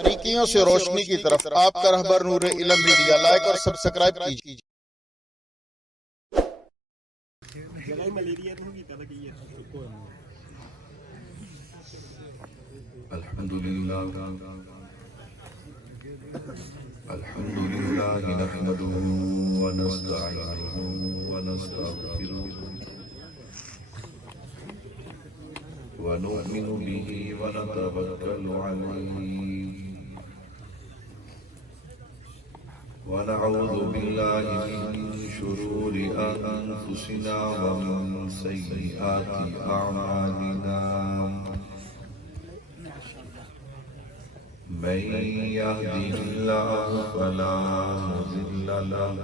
باریکیوں سے روشنی کی طرف آپ کا رہبر نور علم میڈیا لائک اور سبسکرائب کیجیے۔ الحمدللہ نحمده ونستعینه ونستغفره ونؤمن به ونتوکل علیہ ونعوذ باللہ من شرور انفسنا ومن سیئات اعمالنا من يهده الله فلا مضل له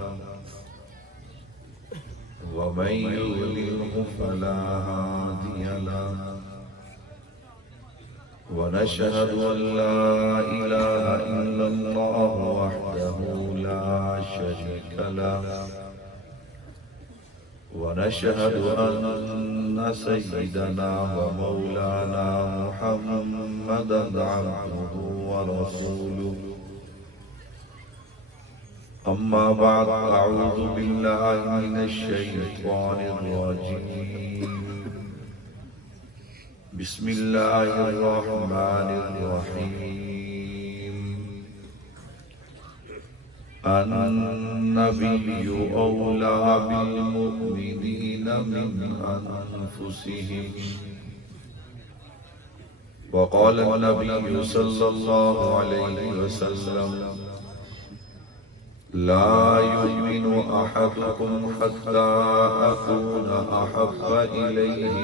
ومن يضلله فلا هادي له ونشهد أن لا إله إلا الله وحده لا شريك له ونشهد أن سيدنا ومولانا محمدا عبده ورسوله أما بعد أعوذ بالله من الشيطان الرجيم بسم الله الرحمن الرحيم النبي أولى بالمؤمنين من أنفسهم وقال النبي صلى الله عليه وسلم لا يؤمن أحدكم حتى أكون أحب إليه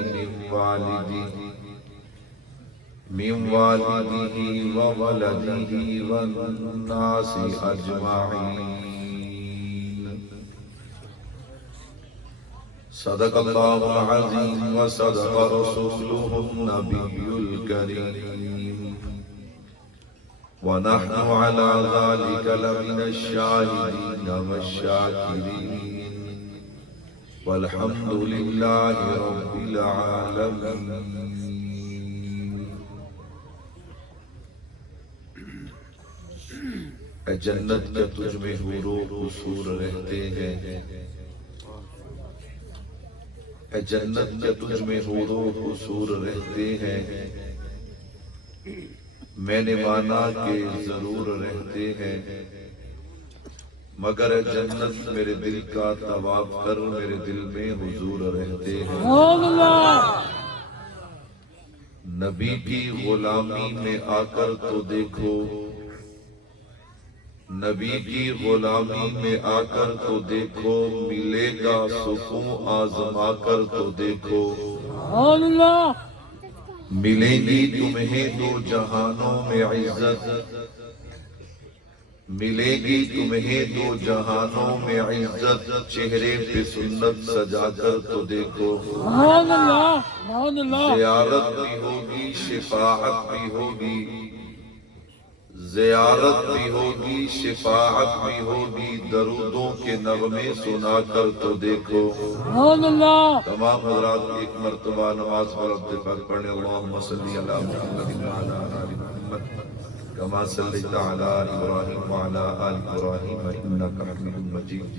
من والده وولده والناس أجمعين صدق الله العظيم وصدق رسوله النبي الكريم ونحن على ذلك لمن الشاهدين والشاكرين والحمد لله رب العالمين۔ اے جنت کے تجھ میں حور و قصور رہتے ہیں، اے جنت کے تجھ میں حور و قصور رہتے ہیں، میں نے مانا کہ ضرور رہتے ہیں، مگر اے جنت میرے دل کا طواف کر، میرے دل میں حضور رہتے ہیں۔ نبی کی غلامی میں آ کر تو دیکھو، نبی کی غلامی میں آ کر تو دیکھو، ملے گا سکون آزما کر تو دیکھو، ملے گی تمہیں دو جہانوں میں عزت، ملے گی تمہیں دو جہانوں میں عزت، چہرے پہ سنت سجا کر تو دیکھو، زیارت بھی ہوگی شفاعت بھی ہوگی، زیارت بھی ہوگی شفاعت بھی ہوگی، درودوں کے نغمے سنا کر تو دیکھو۔ تمام حضرات ایک مرتبہ نماز پر اتفاق پڑھنے، اللہم صلی علی محمد وعلی آل محمد کما صلیت علی ابراہیم وعلی آل ابراہیم انک حمید مجید،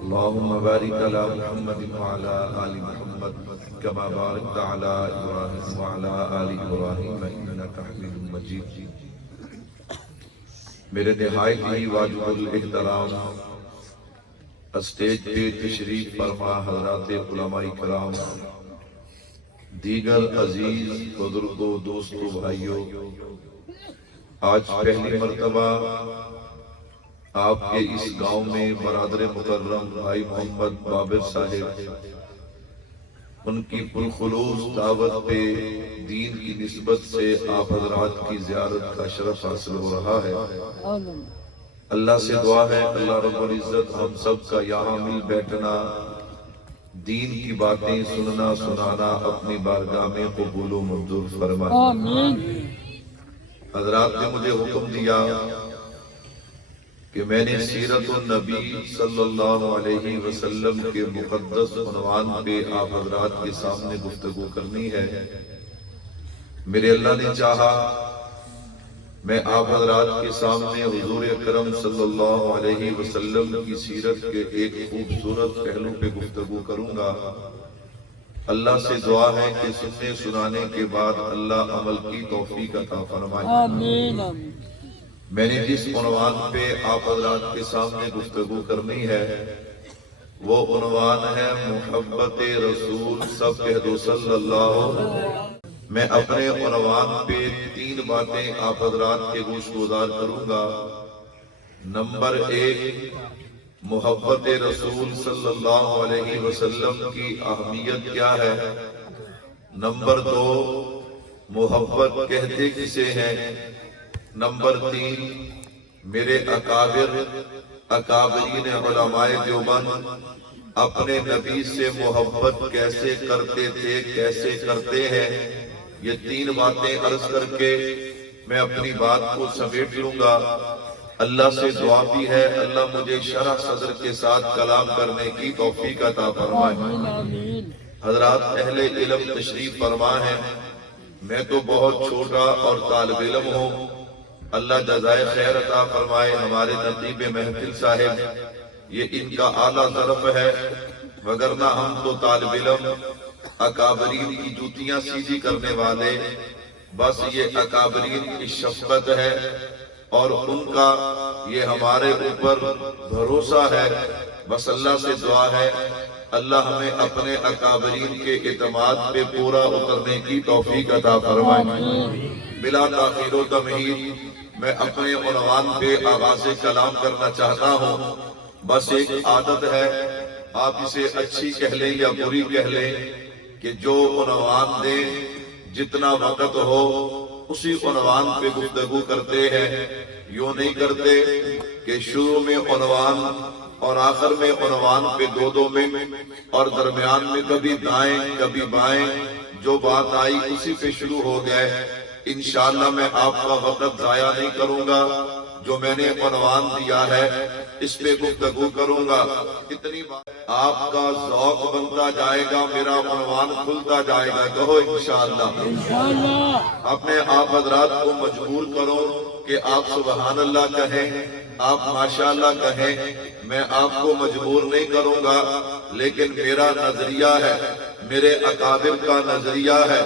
اللہم بارک علی محمد وعلی آل محمد کما بارکت علی ابراہیم وعلی آل ابراہیم انک حمید مجید۔ میرے نہایت ہی واجب الاحترام اسٹیج پہ تشریف فرما حضرات علماء کرام، دیگر عزیز بزرگوں، دوستوں، بھائیوں، آج پہلی مرتبہ آپ کے اس گاؤں میں برادر مکرم بھائی محمد بابر صاحب، ان کی پرخلوص دعوت پہ دین کی نسبت سے آپ حضرات کی زیارت کا شرف حاصل ہو رہا ہے۔ اللہ سے دعا ہے اللہ رب العزت ہم سب کا یہاں مل بیٹھنا، دین کی باتیں سننا سنانا اپنی بارگاہ میں قبول و منظور فرمائے۔ حضرات نے مجھے حکم دیا کہ میں نے سیرت النبی صلی اللہ علیہ وسلم کے مقدس عنوان پہ آپ حضرات کے سامنے گفتگو کرنی ہے۔ میرے اللہ نے چاہا میں آپ حضرات کے سامنے حضور اکرم صلی اللہ علیہ وسلم کی سیرت کے ایک خوبصورت پہلو پہ گفتگو کروں گا۔ اللہ سے دعا ہے کہ سننے سنانے کے بعد اللہ عمل کی توفیق عطا فرمائے۔ آمین آمین۔ میں نے جس عنوان پہ آپ حضرات کے سامنے گفتگو کرنی ہے وہ عنوان ہے محبت رسول، سب کہہ دو صلی اللہ۔ میں اپنے عنوان پہ 3 باتیں آپ حضرات کے گوش گزار کروں گا۔ نمبر 1، محبت رسول صلی اللہ علیہ وسلم کی اہمیت کیا ہے۔ نمبر 2، محبت کہتے کسے ہیں۔ نمبر 3، میرے اکابرین علماء دیوبند اپنے نبی سے محبت کیسے کرتے تھے، کیسے کرتے ہیں۔ یہ 3 باتیں عرض کر کے میں اپنی بات کو سمیٹ لوں گا۔ اللہ سے دعا بھی ہے اللہ مجھے شرح صدر کے ساتھ کلام کرنے کی توفیق عطا فرمائے۔ حضرات اہل علم تشریف فرما ہے، میں تو بہت چھوٹا اور طالب علم ہوں، اللہ جزائے خیر عطا فرمائے۔ ہمارے نقیب محفل صاحب یہ ان کا اعلیٰ ظرف ہے، وگرنہ ہم تو طالب علم اکابرین کی جوتیاں سیدھی کرنے والے، بس یہ اکابرین کی شفقت ہے اور ان کا یہ ہمارے اوپر بھروسہ ہے۔ بس اللہ سے دعا ہے اللہ ہمیں اپنے اکابرین کے اعتماد پہ پورا اترنے کی توفیق عطا فرمائے۔ بلا تاخیر و تمہید میں اپنے عنوان پہ آغاز کلام کرنا چاہتا ہوں۔ بس ایک عادت ہے، آپ اسے اچھی کہہ لیں یا بری کہہ لیں، کہ جو عنوان دیں جتنا وقت ہو اسی عنوان پہ گفتگو کرتے ہیں۔ یوں نہیں کرتے کہ شروع میں عنوان اور آخر میں عنوان پہ 2 منٹ اور درمیان میں کبھی دائیں کبھی بائیں، جو بات آئی اسی پہ شروع ہو گئے۔ انشاءاللہ میں آپ کا وقت ضائع نہیں کروں گا، جو میں نے عنوان دیا ہے اس پہ گفتگو کروں گا۔ اتنی بات آپ کا ذوق بنتا جائے گا، میرا عنوان کھلتا جائے گا، کہو انشاءاللہ۔ اپنے آپ حضرات کو مجبور کرو کہ آپ سبحان اللہ کہیں، آپ ماشاءاللہ کہیں۔ میں آپ کو مجبور نہیں کروں گا، لیکن میرا نظریہ ہے، میرے اکابر کا نظریہ ہے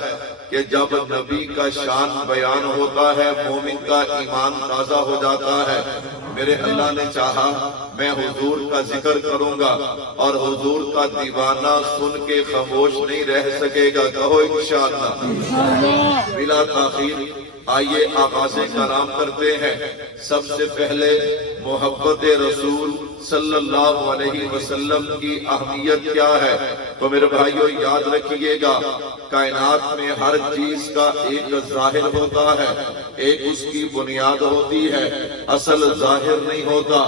کہ جب نبی کا شان بیان ہوتا ہے مومن کا ایمان تازہ ہو جاتا ہے۔ میرے اللہ نے چاہا میں حضور کا ذکر کروں گا اور حضور کا دیوانہ سن کے خاموش نہیں رہ سکے گا، کہو انشاءاللہ۔ بلا تاخیر آئیے آغاز کلام کرتے ہیں۔ سب سے پہلے محبت رسول صلی اللہ علیہ وسلم کی اہمیت کیا ہے، تو میرے بھائیو یاد رکھیے گا، کائنات میں ہر چیز کا ایک ظاہر ہوتا ہے، ایک اس کی بنیاد ہوتی ہے۔ اصل ظاہر نہیں ہوتا،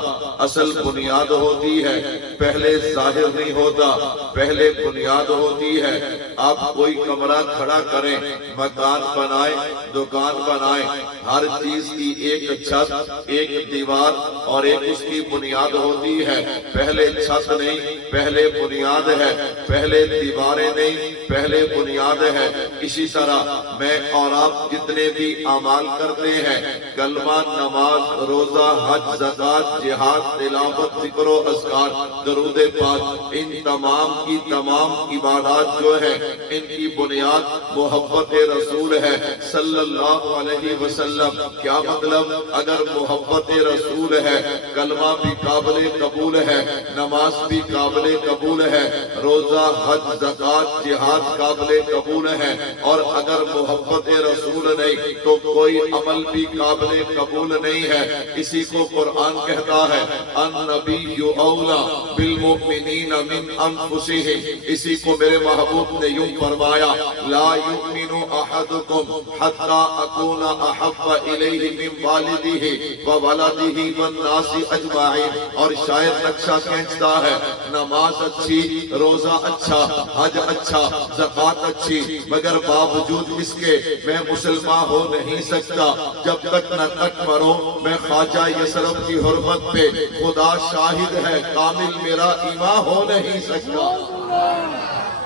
اصل بنیاد ہوتی ہے۔ پہلے ظاہر نہیں ہوتا، پہلے بنیاد ہوتی ہے۔ آپ کوئی کمرہ کھڑا کریں، مکان بنائیں، دکان بنائیں، ہر چیز کی ایک چھت، ایک دیوار اور ایک اس کی بنیاد ہوتی ہے۔ پہلے چھت نہیں، پہلے بنیاد ہے، پہلے دیواریں نہیں، پہلے بنیاد ہے۔ اسی طرح میں اور آپ جتنے بھی اعمال کرتے ہیں، کلمہ، نماز، روزہ، حج، زکوٰۃ، جہاد، تلاوت، ذکر و اذکار، درود پاک، ان تمام کی تمام عبادات جو ہیں ان کی بنیاد محبت رسول ہے صلی اللہ علیہ وسلم۔ کیا مطلب؟ اگر محبت رسول ہے کلمہ بھی قابل قبول ہے، نماز بھی قابل قبول ہے، روزہ، حج، زکوٰۃ، جہاد قابل قبول ہے، اور اگر محبت رسول نہیں تو کوئی عمل بھی قابل قبول نہیں ہے۔ اسی کو قرآن کہتا ہے النبی اولیٰ بالمؤمنین من انفسہم۔ اسی کو میرے محبوب نے یوں فرمایا لا یؤمن احدکم حتی اکون احب الیہ من والدہ وولدہ والناس اجمعین۔ اور شاید نقشہ کھینچتا ہے، نماز اچھی، روزہ اچھا، حج اچھا، زکوٰۃ اچھی، مگر باوجود اس کے میں مسلمان ہو نہیں سکتا جب تک نہ کٹ مروں۔ میں خواجہ یسرف کی حرمت پہ خدا شاہد ہے کامل میرا ایمان ہو نہیں سکتا۔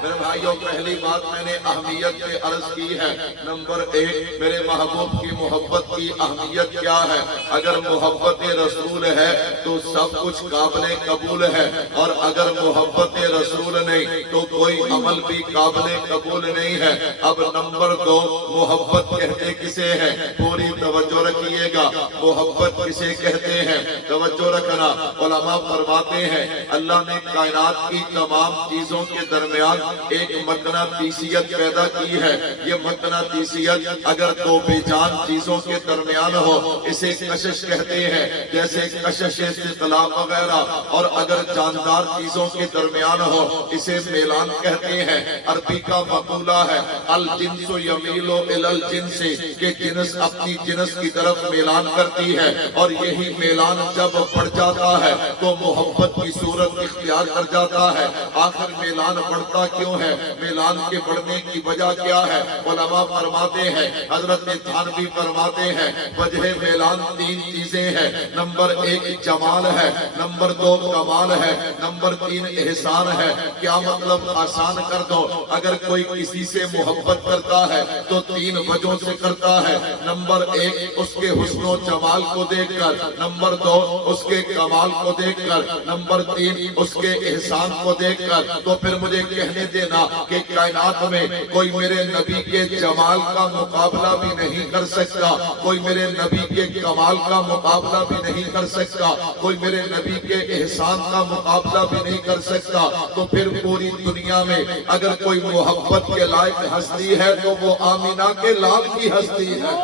میرے بھائیوں پہلی بات میں نے اہمیت پہ عرض کی ہے۔ نمبر ایک، میرے محبوب کی محبت کی اہمیت کیا ہے؟ اگر محبت رسول ہے تو سب کچھ قابل قبول ہے، اور اگر محبت رسول نہیں تو کوئی عمل بھی قابل قبول نہیں ہے۔ اب نمبر دو، محبت کہتے کسے ہیں؟ پوری توجہ رکھیے گا، محبت کسے کہتے ہیں؟ توجہ رکھنا۔ علماء فرماتے ہیں اللہ نے کائنات کی تمام چیزوں کے درمیان ایک مقناطیسیت پیدا کی ہے۔ یہ مقناطیسیت اگر دو بے جان چیزوں کے درمیان ہو اسے کشش کہتے ہیں، جیسے کشش استقلال وغیرہ، اور اگر جاندار چیزوں کے درمیان ہو اسے میلان کہتے ہیں۔ عربی کا مقولہ ہے الجنس یمیل الی الجنس، کہ جنس اپنی جنس کی طرف میلان کرتی ہے، اور یہی میلان جب بڑھ جاتا ہے تو محبت کی صورت اختیار کر جاتا ہے۔ آخر میلان بڑھتا کیوں ہے؟ میلان کے بڑھنے کی وجہ کیا ہے؟ علماء فرماتے ہیں، حضرت تھانوی فرماتے ہیں وجہ میلان تین چیزیں ہیں۔ نمبر ایک جمال ہے، نمبر دو کمال ہے، نمبر تین احسان ہے۔ کیا مطلب؟ آسان کر دو، اگر کوئی کسی سے محبت کرتا ہے تو تین وجہوں سے کرتا ہے۔ نمبر ایک، اس کے حسن و جمال کو دیکھ کر، نمبر دو اس کے کمال کو دیکھ کر، نمبر تین اس کے احسان کو دیکھ کر۔ تو پھر مجھے کہنے دینا کہ کائنات میں کوئی میرے نبی کے جمال کا مقابلہ بھی نہیں کر سکتا، کوئی میرے نبی کے کمال کا مقابلہ بھی نہیں کر سکتا، کوئی میرے نبی کے احسان کا مقابلہ بھی نہیں کر سکتا۔ تو پھر پوری دنیا میں اگر کوئی محبت کے لائق ہستی ہے تو وہ آمینہ کے لال کی ہستی ہے۔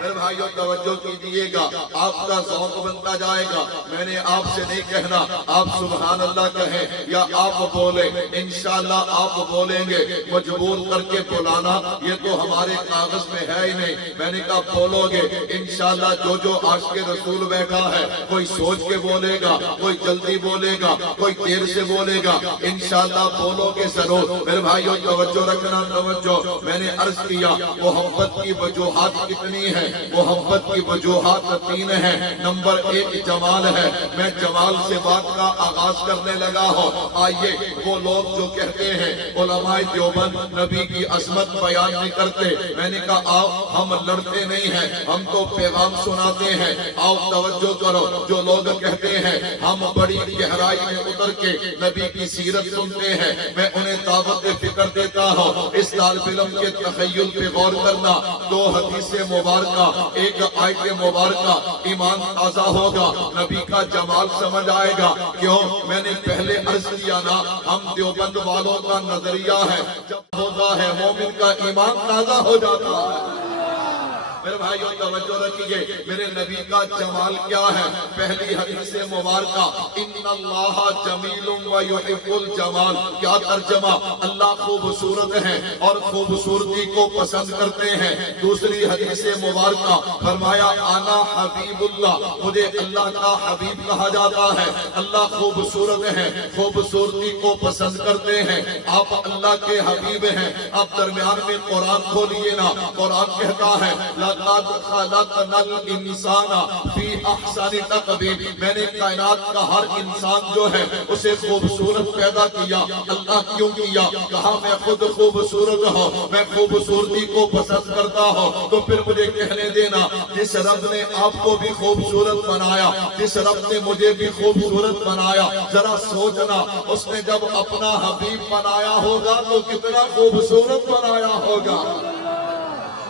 میرے بھائیوں توجہ کیجئے گا، آپ کا ذوق بنتا جائے گا۔ میں نے آپ سے نہیں کہنا آپ سبحان اللہ کہیں یا آپ بولیں، انشاءاللہ آپ بولیں گے۔ مجبور کر کے بلانا یہ تو ہمارے کاغذ میں ہے ہی نہیں۔ میں نے کہا بولو گے انشاءاللہ۔ جو عاشق رسول بیٹھا ہے کوئی سوچ کے بولے گا، کوئی جلدی بولے گا، کوئی دیر سے بولے گا، انشاءاللہ بولو گے ضرور۔ میرے بھائیوں توجہ رکھنا، توجہ۔ میں نے عرض کیا محبت کی وجوہات کتنی ہیں؟ محبت کی وجوہات تین ہیں۔ نمبر ایک جمال ہے۔ میں جمال سے بات کا آغاز کرنے لگا ہوں۔ آئیے وہ لوگ جو کہتے ہیں علماء دیوبند نبی کی عظمت بیان نہیں کرتے، میں نے کہا آؤ ہم لڑتے نہیں ہیں، ہم تو پیغام سناتے ہیں۔ آؤ توجہ کرو، جو لوگ کہتے ہیں ہم بڑی گہرائی میں اتر کے نبی کی سیرت سنتے ہیں، میں انہیں دعوت فکر دیتا ہوں اس طالب علم کے تخیل پہ غور کرنا۔ دو حدیث مبارکہ، ایک آیت مبارکہ، ایمان تازہ ہوگا، نبی کا جمال سمجھ آئے گا۔ کیوں؟ میں نے پہلے عرض کیا نا، ہم دیوبند والوں کا نظریہ ہے جب ہوتا ہے مومن کا ایمان تازہ ہو جاتا ہے۔ میرے بھائیوں توجہ رکھیے، میرے نبی کا جمال کیا ہے؟ پہلی حدیث مبارکہ ان اللہ جمیل و یحب الجمال، کیا ترجمہ؟ اللہ خوبصورت ہے اور خوبصورتی کو پسند کرتے ہیں۔ دوسری حدیث مبارکہ فرمایا انا حبیب اللہ، مجھے اللہ کا حبیب کہا جاتا ہے۔ اللہ خوبصورت ہے، خوبصورتی کو پسند کرتے ہیں، آپ اللہ کے حبیب ہیں۔ آپ درمیان میں قرآن کھولیے نا، قرآن کہتا ہے لقد خلقنا الانسان فی احسن تقویم، میں نے کائنات کا ہر انسان جو ہے اسے خوبصورت پیدا کیا۔ اللہ کیوں کیا؟ کہا میں خود خوبصورت ہوں، میں خوبصورتی کو پسند کرتا ہوں۔ تو پھر مجھے کہنے دینا جس رب نے آپ کو بھی خوبصورت بنایا، جس رب نے مجھے بھی خوبصورت بنایا، ذرا سوچنا اس نے جب اپنا حبیب بنایا ہوگا تو کتنا خوبصورت بنایا ہوگا۔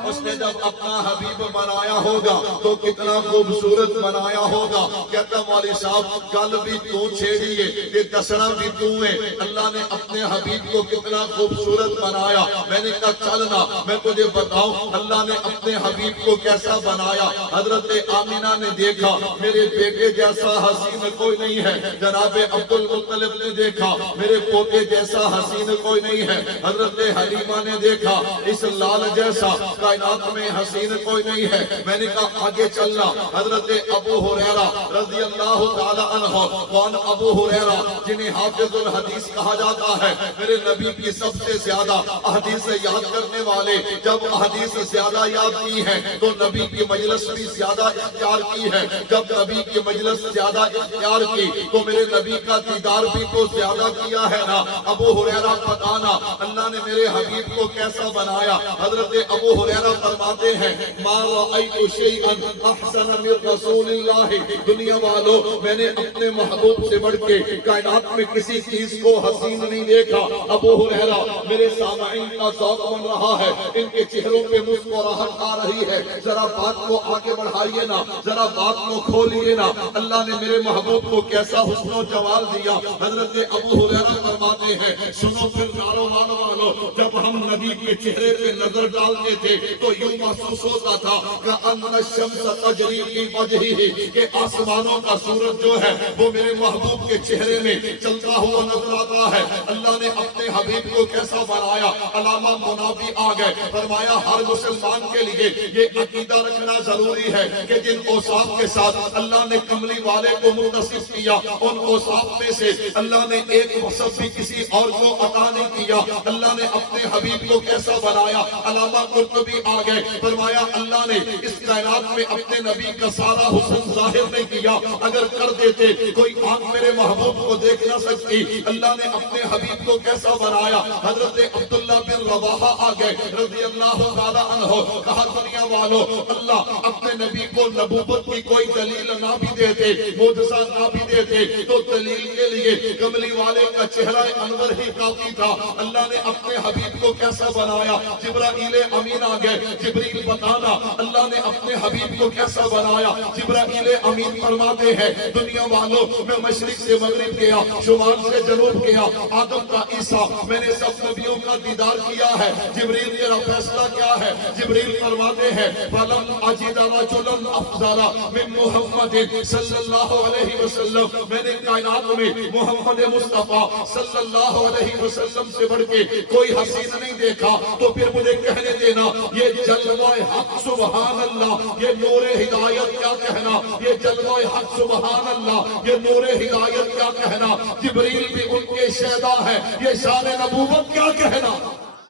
اس نے جب اپنا حبیب بنایا ہوگا تو کتنا خوبصورت بنایا ہوگا۔ کہتا مولی صاحب کل بھی تو چھیڑیے کہ دسنا بھی تو ہے، اللہ نے اپنے حبیب کو کتنا خوبصورت بنایا۔ میں نے کہا چلنا میں تجھے بتاؤں اللہ نے اپنے حبیب کو کیسا بنایا۔ حضرت آمینہ نے دیکھا میرے بیٹے جیسا حسین کوئی نہیں ہے، جناب عبد المطلب نے دیکھا میرے پوتے جیسا حسین کوئی نہیں ہے، حضرت حلیمہ نے دیکھا اس لال جیسا کائنات میں حسین کوئی نہیں ہے۔ میں نے کہا آگے چلنا۔ حضرت ابو ہریرہ رضی اللہ تعالی عنہ، کون ابو ہریرہ جنہیں حافظ الحدیث کہا جاتا ہے، میرے نبی کی سب سے زیادہ احادیث یاد کرنے والے، جب احادیث زیادہ یاد کی ہے تو نبی کی مجلس بھی زیادہ اختیار کی ہے، جب نبی کی مجلس زیادہ اختیار کی تو میرے نبی کا دیدار بھی تو زیادہ کیا ہے نا۔ ابو ہریرہ بتانا اللہ نے میرے حبیب کو کیسا بنایا۔ حضرت ابو ہریرہ فرماتے ہیں ما رأیت شیئا احسن من رسول اللہ، دنیا والوں میں نے اپنے محبوب سے بڑھ کے کائنات میں کسی چیز کو حسین نہیں دیکھا۔ ابو ہریرہ میرے سامعین کا ذوق بن رہا ہے، ان کے چہروں پہ مسکراہٹ آ رہی ہے، ذرا بات کو آگے بڑھائیے نا، ذرا بات کو کھولیے نا۔ اللہ نے میرے محبوب کو کیسا حسن و جمال دیا۔ حضرت ابو ہریرہ فرماتے ہیں سنو پھر نارو مانو والو، جب ہم نبی کے چہرے پہ نظر ڈالتے تھے تو یوں محسوس ہوتا تھا کہ الشمس تجری فی وجہہ، کہ آسمانوں کا سورج جو ہے وہ میرے محبوب کے چہرے میں چلتا ہوا نظر آتا ہے۔ اللہ نے اپنے حبیب کو کیسا بنایا۔ علامہ مناوی آ گئے، فرمایا ہر مسلمان کے لیے یہ عقیدہ رکھنا ضروری ہے کہ جن اوصاف کے ساتھ اللہ نے کملی والے کو متصف کیا، ان اوصاف میں سے اللہ نے ایک وصف بھی کسی اور کو عطا نہیں کیا۔ اللہ نے اپنے حبیب کو کیسا بنایا۔ علامہ قرطبی آ گئے، فرمایا اللہ نے اس کائنات میں اپنے نبی کا سارا حسن ظاہر نہیں کیا، اگر کر دیتے کوئی آنکھ میرے محبوب کو دیکھ نہ سکتی۔ اللہ نے اپنے حبیب کو کیسا بنایا۔ حضرت عبداللہ بن رواحہ آ گئے رضی اللہ تعالی عنہ، کہا دنیا والوں اللہ اپنے نبی کو نبوت کی کوئی دلیل نہ بھی دیتے، معجزہ نہ بھی دیتے تو دلیل کے لیے کملی والے کا چہرہ انور ہی کافی تھا۔ اللہ نے اپنے حبیب کو کیسا بنایا۔ جبرائیل امین آ گئے، جبریل بتانا اللہ نے اپنے حبیب کو کیسا بنایا۔ جبرائیل امین فرماتے ہیں دنیا والوں میں مشرق سے مغرب گیا، شمال سے جنوب گیا، آدم کا عیسیٰ میں نے سب نبیوں کا دیدار کیا ہے، جبریل تیرا فیصلہ کیا ہے۔ جبریل فرماتے ہیں فَلَمْ أَجِدَ رَجُلًا أَفْضَلَ مِن مُحَمَّدٍ صلی اللہ علیہ وسلم، میں نے کائنات میں محمد مصطفیٰ صلی اللہ علیہ وسلم سے بڑھ کے کوئی حسین نہیں دیکھا۔ تو پھر مجھے کہنے دینا یہ جلوہ حق سبحان اللہ، یہ نور ہدایت کیا کہنا، یہ جلوہ حق سبحان اللہ، یہ نور ہدایت کیا کہنا۔ جبریل بھی ان کے شہدا ہے، یہ شان نبوت کیا کہنا۔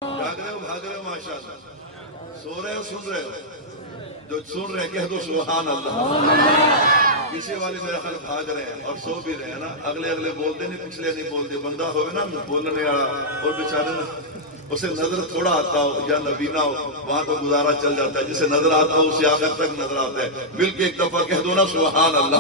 جاگ رہے ہو بھاگ رہے ہو ماشاءاللہ، سو رہے ہو سن رہے ہو، جو سن رہے کہہ دو سبحان اللہ۔ پیچھے والے میرا خیال بھاگ رہے ہیں اور سو بھی رہے ہیں نا، اگلے بولتے نہیں، پچھلے نہیں بولتے۔ بندہ ہوئے نا بولنے والا اور بیچارے نا اسے نظر تھوڑا آتا ہو یا نبینا ہو وہاں تو گزارا چل جاتا ہے، جسے نظر آتا ہو اسے آخر تک نظر آتا ہے۔ مل کے ایک دفعہ کہہ دو نا سبحان اللہ۔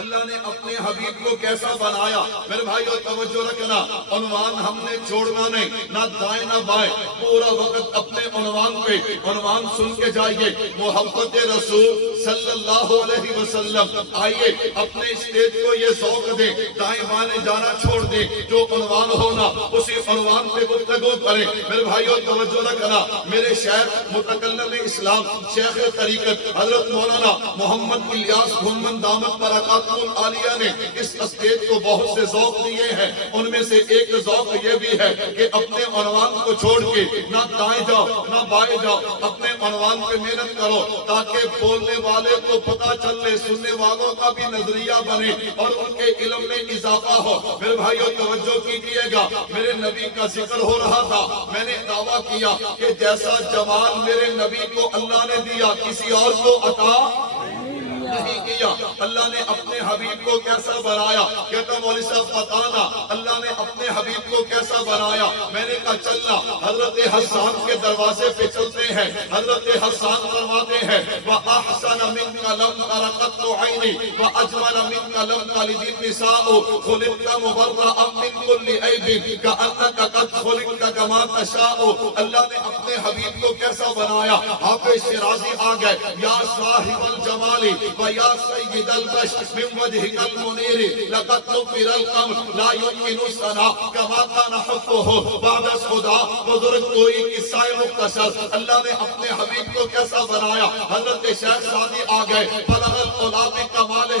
اللہ نے اپنے حبیب کو کیسا بنایا۔ میرے بھائیو توجہ رکھنا، عنوان ہم نے چھوڑنا نہیں، نہ دائیں نہ بائیں، پورا وقت اپنے عنوان پہ عنوان سن کے جائیے۔ محبت رسول صلی اللہ علیہ وسلم، آئیے اپنے اسٹیج کو یہ ذوق دیں، دائیں بائیں جانا چھوڑ دیں، جو عنوان ہونا اسی عنوان پہ گفتگو کریں۔ میرے بھائیو توجہ رکھنا، میرے شیخ متکلم اسلام شیخ طریقت حضرت مولانا محمد الیاس گھنمن دامت برکات عالیہ نے اس اسٹیج کو بہت سے ذوق دیے ہیں، ان میں سے ایک ذوق یہ بھی ہے کہ اپنے عنوان کو چھوڑ کے نہ دائیں جاؤ نہ بائیں جاؤ، اپنے عنوان پہ محنت کرو تاکہ بولنے والے کو پتہ چلے، سننے والوں کا بھی نظریہ بنے اور ان کے علم میں اضافہ ہو۔ میرے بھائیو توجہ کیجئے گا، میرے نبی کا ذکر ہو رہا تھا، میں نے دعویٰ کیا کہ جیسا جمال میرے نبی کو اللہ نے دیا کسی اور کو عطا نہیں کیا۔ اللہ نے اپنے حبیب کو کیسا بنایا، کہتا مولوی صاحب بتانا اللہ نے اپنے حبیب کو کیسا بنایا۔ میں نے کہا چلنا حضرت حسان کے دروازے پہ چلتے ہیں۔ حضرت حسان فرماتے ہیں وَأَحْسَنَ مِنْكَ لَمْ تَرَ قَطُّ عَيْنِي وَأَجْمَلَ مِنْكَ لَمْ تَلِدِ النِّسَاءُ خُلِقْتَ مُبَرَّأً مِنْ كُلِّ عَيْبٍ كَأَنَّكَ قَدْ خُلِقْتَ كَمَا تَشَاءُ۔ اللہ نے اپنے حبیب کو کیسا بنایا۔ حافظ شیرازی آ گئے، یا صاحب الجمال وَيَا سَيِّدَ الْبَشْرِ مِنْ وَجْهِكَ الْمُنِيرِ لَقَدْ نُفِّرَ الْقَمْرُ لَا يُمْكِنُ الثَّنَاءُ كَمَا كَانَ حُبُّهُ بَعْدَ خُدَا بزرگ کوئی قصہ مختصر۔ اللہ نے اپنے حبیب کو کیسا بنایا۔ حضرت شیخ سعدی آ گئے، بلغ العلا بکمالہ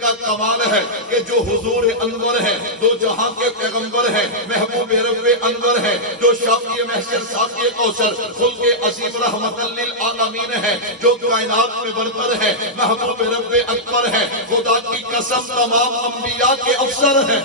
کا کمال ہے کہ جو حضور انور ہے، دو جہاں کے پیغمبر ہیں، محبوب رب انور ہے، جو شافی محشر ساقی کوثر خلق عظیم رحمت للعالمین ہے، جو کائنات میں برتر ہے، محبوب رب اکبر ہے، خدا کی قسم تمام انبیاء کے افسر ہیں۔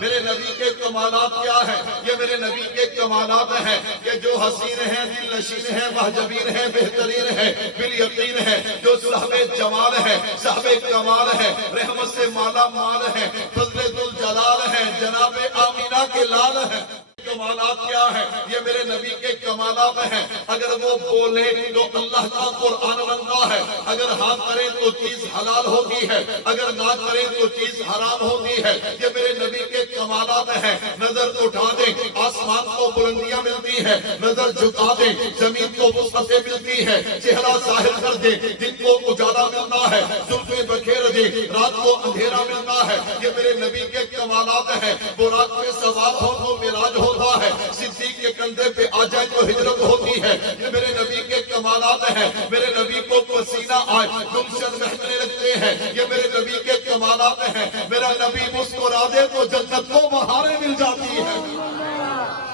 میرے نبی کے کمالات کیا ہیں؟ یہ میرے نبی کے کمالات ہیں کہ جو حسین ہیں، دل نشین ہیں، محجبین ہیں، بہترین ہیں، بالیقین ہیں، جو صاحب جمال ہے، صاحب کمال ہے، رحمت سے مالا مال ہے، فضل ذو الجلال ہے، جناب آمینہ کے لال ہے۔ کمالات کیا ہے؟ یہ میرے نبی کے کمالات ہیں۔ اگر وہ بولے تو اللہ کا قرآن بنتا ہے، اگر ہاں کرے تو چیز حلال ہوتی ہے، اگر نہ کرے تو چیز حرام ہوتی ہے۔ یہ میرے نبی کے کمالات ہیں۔ نظر اٹھا دیں آسمان کو بلندیاں ملتی ہے، نظر جھکا دیں زمین کو وسعتیں ملتی ہے، چہرہ ظاہر کر دیں دن کو اجالا ملتا ہے، زلفیں بکھیر دیں رات کو اندھیرا ملتا ہے۔ یہ میرے نبی کے کمالات ہیں۔ براق پہ سوار ہو تو معراج ہوتا ہے، صدیق کے کندھے پہ آ جائے تو ہجرت ہوتی ہے۔ یہ میرے نبی کے کمالات ہیں۔ میرے نبی کو پسینہ آئے گلشن مہکنے لگتے ہیں، یہ میرے نبی کے کمالات ہیں۔ میرا نبی مسکرا دے تو جنت کو بہاریں مل جاتی ہیں۔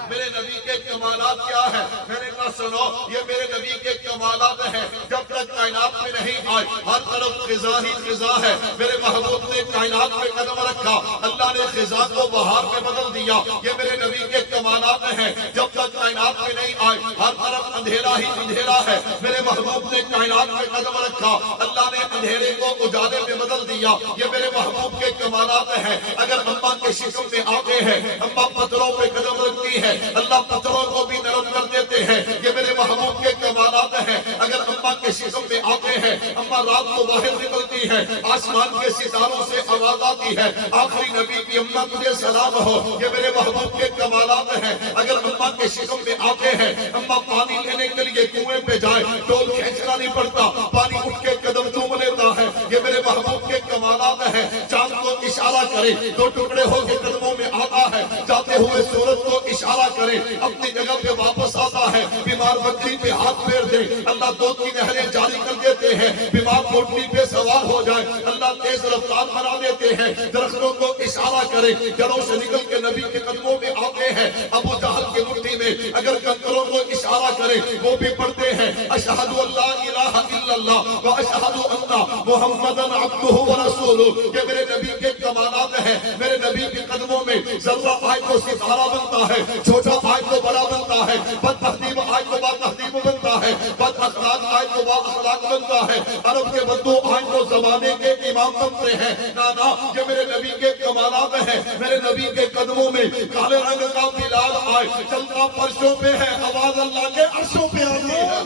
میرے نبی کے کمالات کیا ہے؟ میں نے کہا سنو، یہ میرے نبی کے کمالات ہیں۔ جب تک کائنات میں نہیں آئے ہر طرف خزاں ہی خزاں ہے۔ میرے محبوب نے کائنات میں قدم رکھا، اللہ نے خزاں کو بہار میں بدل دیا۔ یہ میرے نبی کے کمالات ہیں۔ جب تک کائنات میں نہیں آئے ہر طرف اندھیرا ہی اندھیرا ہے۔ میرے محبوب نے کائنات میں قدم رکھا، اللہ نے اندھیرے کو اجالے میں بدل دیا۔ یہ میرے محبوب کے کمالات ہیں۔ اگر اماں کے شکم میں آتے ہیں، اماں پتھروں پہ قدم رکھتی ہے، اللہ پتھروں کو بھی نرم کر دیتے ہیں۔ یہ میرے محبوب کے کمالات ہیں۔ اگر اماں کے شکم میں آتے ہیں، اماں رات کو باہر نکلتی ہے، آسمان کے ستاروں سے آواز آتی ہے، آخری نبی کی اماں تجھے سلام ہو۔ یہ میرے محبوب کے کمالات ہیں۔ اگر اماں کے شکم میں آتے ہیں، اماں پانی لینے کے لیے کنویں پہ جائے، ڈول کھینچنا نہیں پڑتا، پانی اٹھ کے قدم چوم لیتا ہے۔ یہ میرے محبوب کے کمالات ہیں۔ چاند کو اشارہ کرے دو ٹکڑے ہو کے قدموں میں آتا ہے، جاتے ہوئے سورج کو اشارہ کرے اپنی جگہ پہ واپس آتا ہے۔ بیمار بکری پہ ہاتھ پھیر دے، اللہ دودھ کی نہریں جاری کر دیتے ہیں۔ بیمار موٹنی پہ سوار ہو جائے، اللہ تیز رفتار بنا دیتے ہیں۔ درختوں کو اشارہ کرے، جڑوں سے نکل کے نبی کے قدموں میں آتے ہیں۔ ابو جہل کی مٹھی میں اگر کنکروں کو اشارہ کرے وہ بھی پڑھتے ہیں، اشہد اللہ الہ الا اللہ و اشہد ان محمدن عبدہ و رسولہ۔ یہ میرے نبی کے کمالات ہیں۔ میرے نبی کے قدموں میں ذرہ آئے تو ستارہ بنتا ہے، چھوٹا آئے تو بڑا بنتا ہے، بد تہذیب آئے تو با تہذیب بنتا ہے، بد اخلاق آئے تو با اخلاق بنتا ہے، عرب کے بدو آئے تو زمانے کے امام بنتے ہیں۔ نانا یہ میرے نبی کے کمالات ہیں۔ میرے نبی کے قدموں میں کالے رنگ کا بلال آئے، چلتا فرشوں پہ ہے، آواز اللہ کے عرشوں پہ آتی ہے۔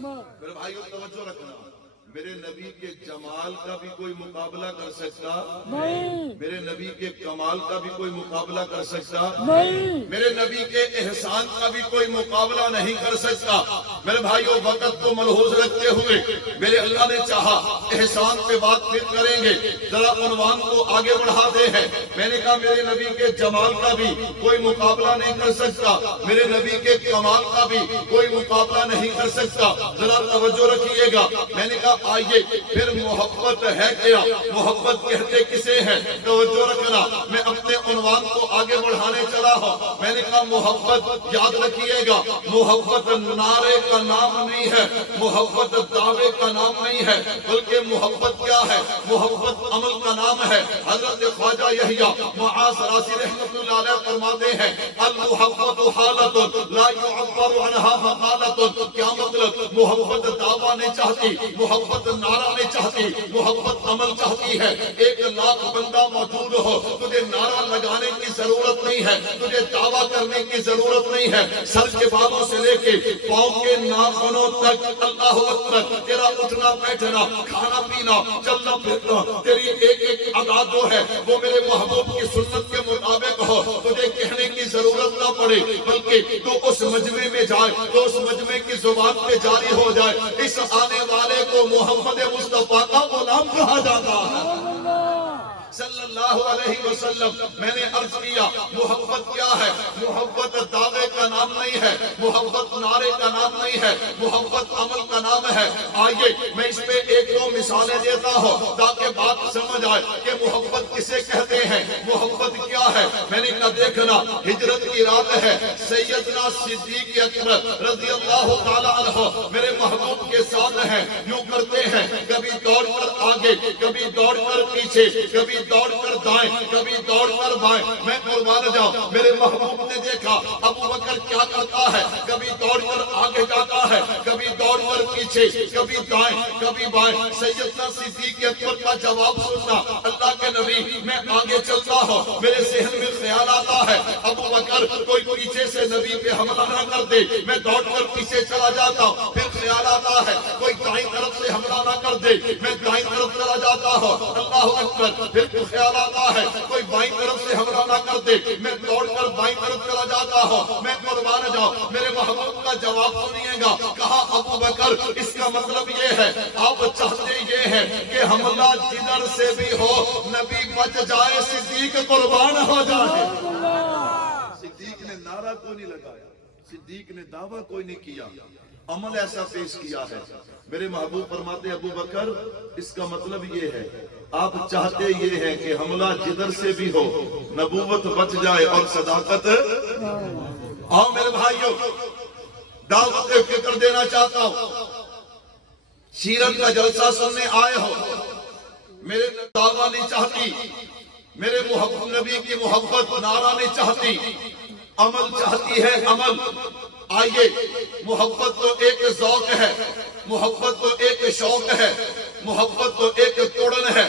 میرے بھائیو توجہ رکھنا، میرے نبی کے جمال کا بھی کوئی مقابلہ کر سکتا نہیں، میرے نبی کے کمال کا بھی کوئی مقابلہ کر سکتا نہیں، میرے نبی کے احسان کا بھی کوئی مقابلہ نہیں کر سکتا۔ میرے بھائیوں وقت کو ملحوظ رکھتے ہوئے میرے اللہ نے چاہا احسان پہ بات پھر کریں گے، ذرا عنوان کو آگے بڑھاتے ہیں۔ میں نے کہا میرے نبی کے جمال کا بھی کوئی مقابلہ نہیں کر سکتا، میرے نبی کے کمال کا بھی کوئی مقابلہ نہیں کر سکتا، ذرا توجہ رکھیے گا۔ میں نے کہا آئیے پھر محبت ہے کیا، محبت کہتے کسے ہیں، توجہ رکھنا۔ میں اپنے عنوان کو آگے بڑھانے چلا ہوں۔ میں نے کہا محبت یاد رکھیے گا، محبت نعرے کا نام نہیں ہے، محبت دعوے کا نام نہیں ہے، بلکہ محبت کیا ہے، محبت عمل کا نام ہے۔ حضرت خواجہ یحییٰ معاذ راضی رحمۃ اللہ علیہ فرماتے ہیں المحبت حالت لا يعبر عنها مقالت۔ کیا مطلب؟ محبت دعویٰ نہیں چاہتی، محبت نعرہ نہیں چاہتی، محبت عمل چاہتی ہے۔ 1,00,000 بندہ موجود ہو، تجھے نعرہ لگانے کی ضرورت نہیں ہے، تجھے دعویٰ کرنے کی ضرورت نہیں ہے۔ سر کے بالوں سے لے کے پاؤں کے ناخنوں تک اللہ اکبر، تیرا اٹھنا بیٹھنا، کھانا پینا، چلنا پھرنا، تیری ایک ایک ادا جو ہے وہ میرے محبوب کی سنت کے مطابق ہو۔ تجھے کہنے کی ضرورت نہ پڑے، بلکہ تو اس مجمع میں جائے تو اس مجمع کی زبان پہ جاری ہو جائے اس آنے والے کو محمد مصطفیٰ کا غلام کہا جاتا ہے۔ صلی اللہ اللہ علیہ وسلم میں نے عرض کیا محبت کیا ہے؟ محبت دعوے کا نام نہیں ہے، محبت نعرے کا نام نہیں ہے، محبت عمل کا نام ہے۔ آئیے میں اس پہ ایک دو مثالیں دیتا ہوں تاکہ بات سمجھ آئے کہ محبت کسے کہتے ہیں، محبت کیا ہے۔ میں نے کہا دیکھنا ہجرت کی رات ہے، سیدنا صدیق اکبر رضی اللہ تعالی عنہ میرے محبوب کے ساتھ ہیں، یوں کرتے ہیں کبھی دوڑ کر آگے، کبھی دوڑ کر پیچھے، کبھی دوڑ کر دائیں، کبھی دوڑ کر بائیں۔ میں قربان جاؤں میرے محبوب نے دیکھا ابو بکر کیا کرتا ہے، کبھی دوڑ کر آگے جاتا ہے، کبھی دوڑ کر پیچھے، کبھی دائیں کبھی بائیں۔ سیدنا صدیق اکبر کا جواب سننا، اللہ کے نبی میں آگے چلتا ہوں، میرے ذہن میں خیال آتا ہے ابو بکر کوئی پیچھے سے نبی پہ حملہ نہ کر دے، میں دوڑ کر پیچھے چلا جاتا ہوں، پھر خیال آتا ہے کوئی دائیں طرف سے حملہ نہ کر دے، میں دائیں طرف چلا جاتا ہوں، اللہ اکبر، پھر خیال آتا ہے کوئی بائیں طرف سے حملہ نہ کر دے، میں دوڑ کر بائیں طرف چلا جاتا ہوں۔ میں قربان جاؤں میرے محبوب کا جواب سنیے گا، کہا ابو بکر اس کا مطلب یہ ہے آپ چاہتے یہ ہے کہ حملہ جدھر سے بھی ہو نبی بچ جائے، صدیق قربان ہو جائے۔ صدیق نے نعرہ کوئی نہیں لگایا، صدیق نے دعویٰ کوئی نہیں کیا، عمل ایسا پیش کیا ہے۔ میرے محبوب فرماتے ابو بکر اس کا مطلب یہ ہے آپ چاہتے یہ ہے کہ حملہ جدھر سے بھی ہو نبوت بچ جائے اور صداقت۔ آؤ میرے بھائیوں دعوت فکر دینا چاہتا ہوں، سیرت کا جلسہ سننے آئے ہو، میرے دعویٰ نہیں چاہتی، میرے محبوب نبی کی محبت نعرہ نہیں چاہتی، عمل چاہتی ہے، عمل۔ آئیے محبت تو ایک ذوق ہے، محبت تو ایک شوق ہے، محبت تو ایک توڑن ہے۔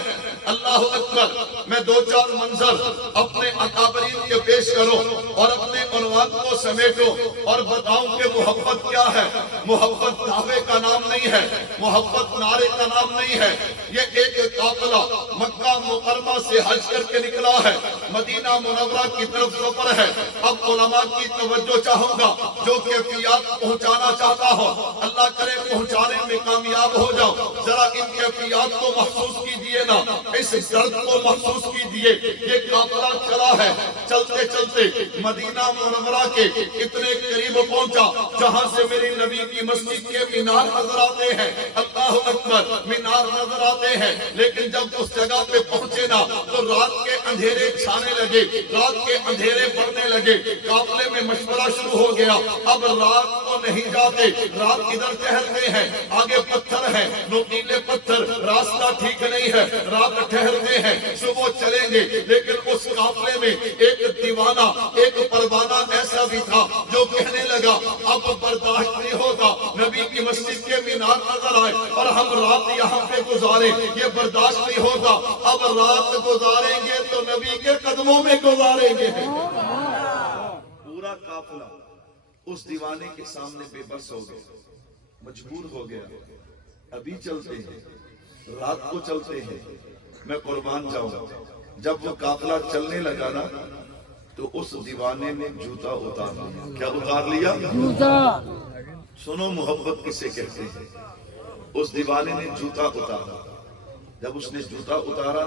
اللہ اکبر، میں دو چار منظر اپنے اکابرین کے پیش کروں اور اپنے عنوان کو سمیٹوں اور بتاؤں کہ محبت کیا ہے۔ محبت دعوے کا نام نہیں ہے، محبت نعرے کا نام نہیں ہے۔ یہ ایک قافلہ مکہ مکرمہ سے حج کر کے نکلا ہے، مدینہ منورہ کی طرف سفر ہے۔ اب علماء کی توجہ چاہوں گا، جو کیفیات پہنچانا چاہتا ہوں، اللہ کرے پہنچانے میں کامیاب ہو جاؤ۔ ذرا ان کیفیات کو محسوس کیجئے نا، اس درد کو محسوس کیجئے۔ یہ قافلہ چلا ہے، چلتے چلتے مدینہ منورہ کے اتنے قریب پہنچا جہاں سے میری نبی کی مسجد کے مینار نظر آتے ہیں۔ اللہ اکبر، مینار نظر آتے ہیں، لیکن جب اس جگہ پہ پہنچے نا تو رات کے اندھیرے چھانے لگے، رات کے اندھیرے بڑھنے لگے۔ قافلے میں مشورہ شروع ہو گیا، اب رات کو نہیں جاتے، رات ادھر ٹھہرتے ہیں، آگے پتھر ہیں، نوکیلے پتھر، راستہ ٹھیک نہیں ہے، رات ٹھہرتے ہیں، صبح چلیں گے۔ لیکن اس قافلے میں ایک دیوانہ، ایک پروانہ ایسا بھی تھا جو کہنے لگا اب برداشت نہیں ہوگا، نبی کی مسجد کے مینار نظر آئے اور ہم رات یہاں پہ گزاریں، یہ برداشت نہیں ہوگا، اب رات گزاریں گے تو نبی کے قدموں میں گزاریں گے۔ پورا قافلہ اس دیوانے کے سامنے بے بس ہو گیا، مجبور ہو گیا، ابھی چلتے ہیں، رات کو چلتے ہیں۔ میں قربان جاؤں، جب وہ قافلہ چلنے لگا نا تو اس دیوانے نے جوتا اتار لیا۔ کیا اتار لیا؟ جوتا۔ سنو محبت کسے کہتے ہیں۔ اس دیوانے نے جوتا اتارا، جب اس نے جوتا اتارا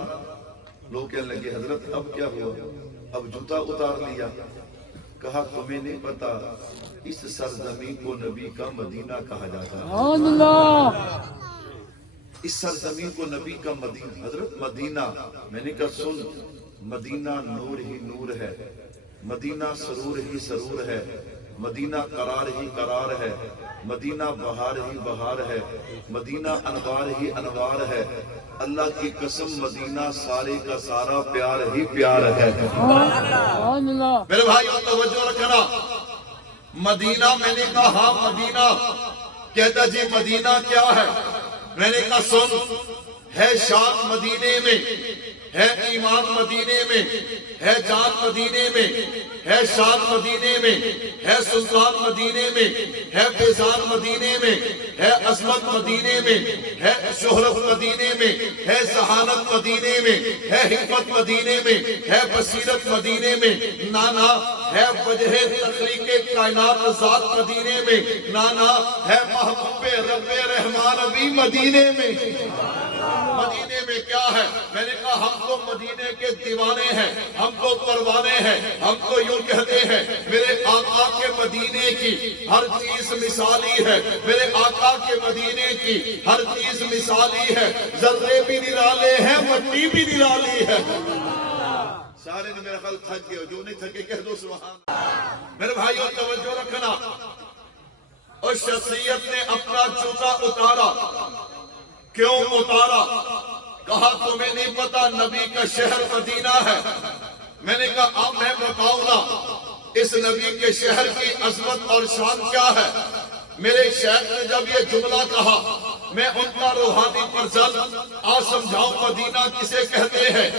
لوگ کہنے لگے حضرت اب کیا ہوا؟ اب جوتا اتار لیا۔ کہا تمہیں نہیں پتا اس سرزمین کو نبی کا مدینہ کہا جاتا ہے، اس سرزمین کو نبی کا مدینہ، حضرت مدینہ۔ میں نے کہا سن، مدینہ نور ہی نور ہے، مدینہ سرور ہی سرور ہے، مدینہ قرار ہی قرار ہے، مدینہ بہار ہی بہار ہے، مدینہ انوار ہی انوار ہے۔ اللہ کی قسم مدینہ سارے کا سارا پیار ہی پیار ہے۔ میرے بھائیوں توجہ رکھنا، مدینہ، میں نے کہا ہاں مدینہ۔ کہتا جی مدینہ کیا ہے؟ میں نے کہا سن، ہے شان مدینے میں، ہے ایمان مدینے میں، ہے جان مدینے میں، ہے شان مدینے میں، ہے سلطان مدینے میں، ہے فیضان مدینے میں، ہے عظمت مدینے میں، ہے شہرت مدینے میں، ہے ذہانت مدینے میں، ہے حکمت مدینے میں، ہے بصیرت مدینے میں، نانا ہے وجہ تخلیق کائنات ذات مدینے میں، نانا ہے محبوب رب رحمان ابھی مدینے میں۔ مدینے میں کیا ہے؟ میں نے کہا ہم تو مدینے کے دیوانے ہیں، ہم تو پروانے ہیں، ہم تو یوں کہتے ہیں میرے آقا کے مدینے کی ہر چیز مثالی ہے، میرے آقا کے مدینے کی ہر چیز مثالی ہے، ذرے بھی نرالے ہیں، مٹی بھی نرالی ہے۔ سارے نے میرا خیال تھک گئے، جو نہیں تھکے کہہ دو سبحان اللہ۔ میرے بھائیوں توجہ رکھنا، اس شخصیت نے اپنا جوتا اتارا، کیوں اتارا؟ کہا تمہیں نہیں پتا نبی کا شہر مدینہ ہے؟ میں نے کہا اب میں بتاؤں نا اس نبی کے شہر کی عظمت اور شان کیا ہے۔ میرے شیخ نے جب یہ جملہ کہا میں ان کا روحانی فرزل آج سمجھاؤں مدینہ کسے کہتے ہیں۔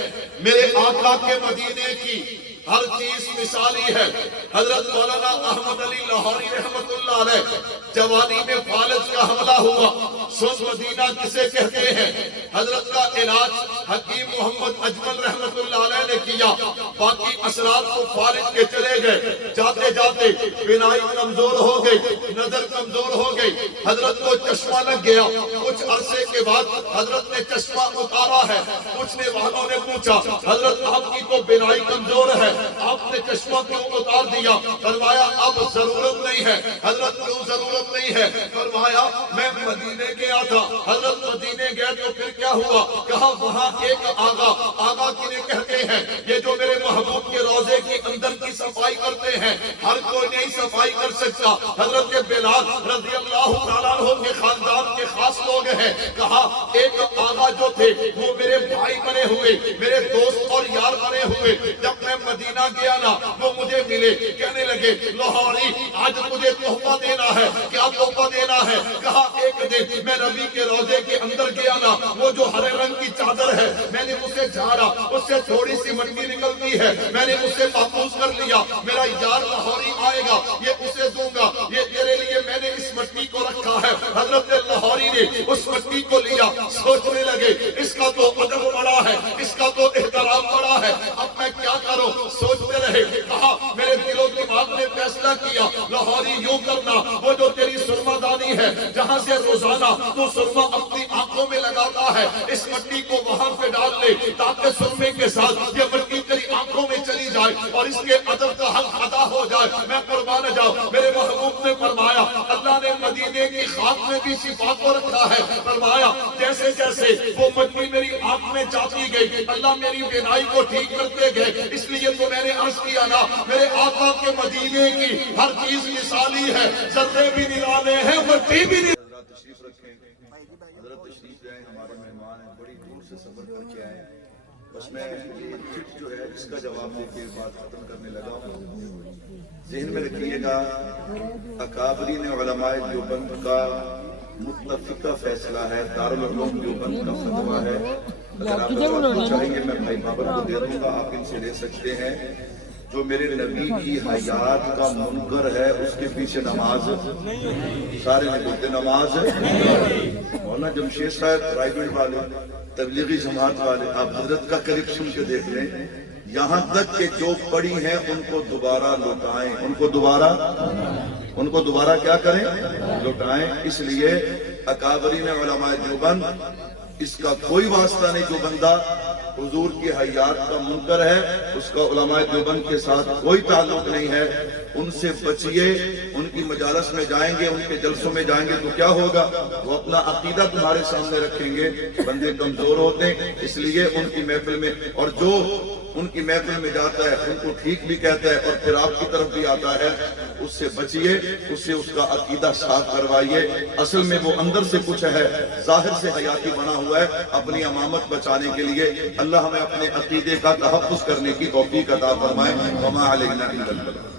میرے آقا کے مدینے کی ہر چیز مثالی ہے۔ حضرت مولانا احمد علی لاہوری رحمت اللہ علیہ جوانی میں فالج کا حملہ ہوا، سن مدینہ کسے کہتے ہیں۔ حضرت کا علاج حکیم محمد اجمل رحمت اللہ علیہ نے کیا، باقی اثرات کو فالج کے چلے گئے، جاتے جاتے بینائی کمزور ہو گئی، نظر کمزور ہو گئی، حضرت کو چشمہ لگ گیا۔ کچھ عرصے کے بعد حضرت نے چشمہ اتارا ہے، پوچھنے والوں نے پوچھا حضرت آپ کی تو بینائی کمزور ہے، آپ نے چشمہ کیوں اتار دیا؟ فرمایا اب ضرورت نہیں ہے۔ حضرت کیوں ضرورت نہیں ہے؟ فرمایا میں مدینے گیا تھا۔ حضرت مدینے گئے تو پھر کیا ہوا؟ کہا وہاں ایک آغا کنہیں کہتے ہیں یہ جو میرے محبوب کے روضے کے اندر کی صفائی کرتے ہیں، ہر کوئی نہیں صفائی کر سکتا۔ حضرت بلال رضی اللہ تعالیٰ عنہ کے خاندان کے خاص لوگ ہیں۔ کہا ایک آغا جو تھے وہ میرے بھائی بنے ہوئے، میرے دوست اور یار بنے ہوئے، جب میں مدینہ گیا نا وہ مجھے ملے، کہنے لگے لاہوری آج مجھے تحفہ دینا ہے۔ کیا تحفہ دینا ہے؟ کہا ایک دن میں نبی کے روضے کے اندر گیا نا، وہ جو ہرے رنگ کی چادر ہے میں نے اسے جھاڑا، اس سے تھوڑی سی مٹی نکلتی ہے، میں نے اسے محفوظ کر لیا، میرا یار لاہوری آئے گا یہ اسے دوں گا، یہ تیرے لیے میں نے اس مٹی کو رکھا ہے۔ حضرت لاہوری نے اس مٹی کو لیا، سوچنے لگے اس کا تو ادب بڑا ہے، اس کا تو احترام بڑا ہے، اب میں کیا کروں؟ سوچتے رہے۔ کہا میرے دل و دماغ نے فیصلہ کیا لاہوری یوں کرنا، وہ جو تیری سرما دانی ہے جہاں سے روزانہ تو سرما اپنی آنکھوں میں لگاتا ہے، اس مٹی کو وہاں پہ ڈال لے تاکہ سرمے کے ساتھ یہ مٹی تیری آنکھوں میں چلی جائے اور اس کے ادب کا حق ادا ہو جائے، میں قربان جاؤں۔ میرے محبوب نے فرمایا اللہ نے مدینے کی خاک میں بھی شفا کو رکھا ہے۔ فرمایا جیسے جیسے وہ مٹی میری آنکھ میں جاتی گئی اللہ میری بینائی کو ٹھیک کرتے گئے، اس لیے تو میں نے عرض کیا نا میرے آقا کے مدینے کی ہر چیز مثالی ہے، ذرے بھی نرالے ہیں، مٹی بھی نرالے۔ حضرت تشریف رکھیں، حضرت تشریف لائیں، ہمارے مہمان ہیں، بڑی دور سے سفر کر کے آئے۔ بس میں یہ چٹ جو ہے اس کا جواب دے کے بات ختم کرنے لگا ہوں۔ ذہن میں رکھیے گا اکابرین علماء دیوبند کا متفقہ فیصلہ ہے، دارالعلوم دیوبند کا فتویٰ ہے۔ اگر آپ کو چاہیے میں بھائی بابر کو دے دوں گا، آپ ان سے لے سکتے ہیں۔ جو میرے نبی کی حیات کا منکر ہے اس کے پیچھے نماز، سارے نے بولتے نماز۔ مولانا جمشید صاحب پرائیویٹ والے، تبلیغی جماعت والے، آپ حضرت کا قریب سن کے دیکھ لیں، یہاں تک کہ جو پڑھی ہیں ان کو دوبارہ لوٹائیں، ان کو دوبارہ کیا کریں؟ لوٹائیں۔ اس لیے اکابرین علماء دیوبند اس کا کوئی واسطہ نہیں، جو بندہ حضور کی حیات کا منکر ہے اس کا علماء دیوبند کے ساتھ کوئی تعلق نہیں ہے۔ ان سے بچیے، ان کی مجالس میں جائیں گے، ان کے جلسوں میں جائیں گے تو کیا ہوگا؟ وہ اپنا عقیدہ تمہارے سامنے رکھیں گے، بندے کمزور ہوتے ہیں، اس لیے ان کی محفل میں، اور جو ان کی محفل میں جاتا ہے ان کو ٹھیک بھی کہتا ہے اور پھر آپ کی طرف بھی آتا ہے، اس سے بچیے، اس سے اس کا عقیدہ صاف کروائیے۔ اصل میں وہ اندر سے کچھ ہے، ظاہر سے حیاتی بنا ہوا ہے اپنی امامت بچانے کے لیے۔ اللہ ہمیں اپنے عقیدے کا تحفظ کرنے کی توفیق عطا فرمائے۔ وما علینا الا البلاغ۔